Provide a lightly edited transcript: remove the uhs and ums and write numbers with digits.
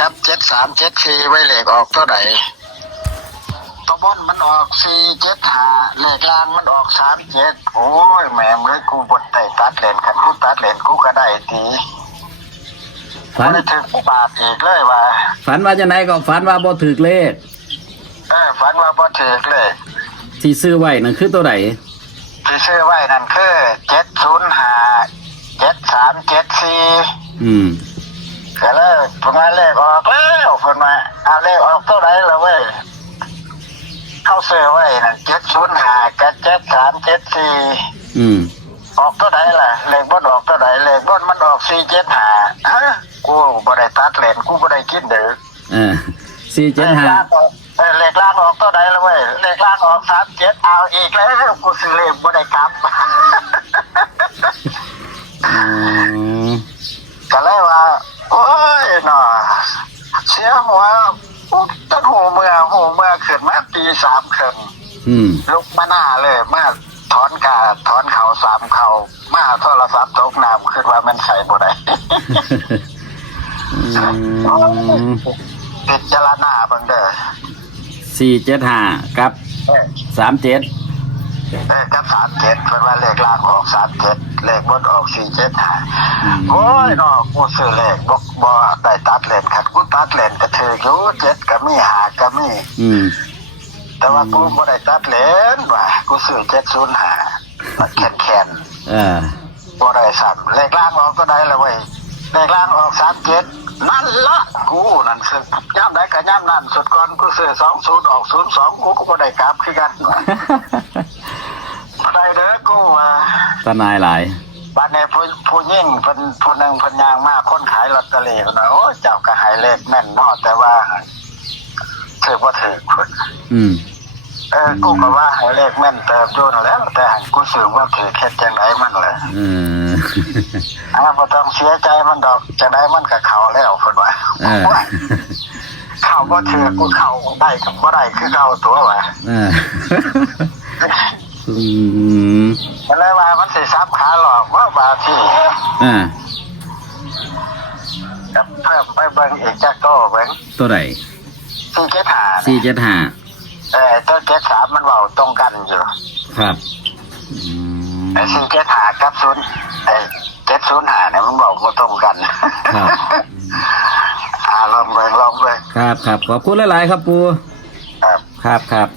กับ7374ไว้เลขออกเท่าไหร่ตัวบนมันออก475เลขล่างมันออก37โอ้ยแม่งเลยกูบดไต่ตัดเลนกันกูตัดเลนกูก็ได้ทีฝันถึงบาทอีกเลยว่าฝันว่าจะไหนก็ฝันว่าบ่ถูกเลขฝันว่าบ่ถูกเลขที่ซื้อไว้นั่นคือตัวไหนที่ซื้อไว้นั่นคือ705 7374ก็เลยผมว่าเลขออกแล้วผมว่าเอาเลขออกเท่าไหร่แล้วเว้ยเข้าซื้อไว้นั่น705กับ7374ออกเท่าไหร่ล่ะเลขบนออกเท่าไหร่เลขบนมันออก475ฮะกูบ่ได้ตัดเลนกูบ่ได้คิดเด้อ475เลขล่างออกเท่าไหร่แล้วเว้ยเลขล่างออก37เอาอีกแล้วกูซื้อเลขบ่ได้กลับก็เลยว่าโอ้ยหนอเสียหัวตั้งหูเมื่อขึ้นมาตี3ครึ่งลุกมาหน้าเลยมาถอนเข่า3เข่ามาโทรศัพท์ตกน้ำขึ้นว่ามันใส่บ่ได้ติดจรณาเบิ่งเด้อ475กับ37กับ37เพิ่นว่าเลขล่างออก37เลขบนออก475โอ้ยเนาะกูซื้อเลขบ่ได้ตัดเลนคันกูตัดเลนก็ถืออยู่7ก็มี5ก็มีแต่ว่ากูบ่ได้ตัดเลนว่ะกูซื้อ705แข็งบ่ได้ซ้ำเลขล่างออกก็ได้แล้วเว้ยเลขล่างออก37นั่นละกูนั่นซื้อย่ำได้ก็ย่ำนั่นสุดก่อนกูซื้อ20ออก02กูก็บ่ได้กลับคือกันได้เด้อกูว่าตะนายหลายบ้านในผู้ยิ่งเพิ่นผู้นึงเพิ่นย่างมากคนขายลอตเตอรี่เนาะโอ้เจ้าก็ให้เลขแม่นเนาะแต่ว่าถือบ่ถือเพิ่นกูก็ว่าให้เลขแม่นเติบอยู่นั่นแหละแต่กูซื้อว่าถือแค่จังไดมันแหละบ่ต้องเสียใจมันดอกจังไดมันก็เข้าแล้วเพิ่นว่าเข้าบ่ถือกูเข้าได้ก็บ่ได้คือเข้าตัวว่าอะไรว่ามันสิซับขาหลอกว่าบาที่กับเพิ่มไปเบิ่งอีกจักโตเบิ่งตัวไหน475ตัว73มันเว้าตรงกันอยู่ครับ475กับ705เนี่ยมันเว้าบ่ตรงกันครับลองเบิ่งครับขอบคุณหลายๆครับปู่ครับ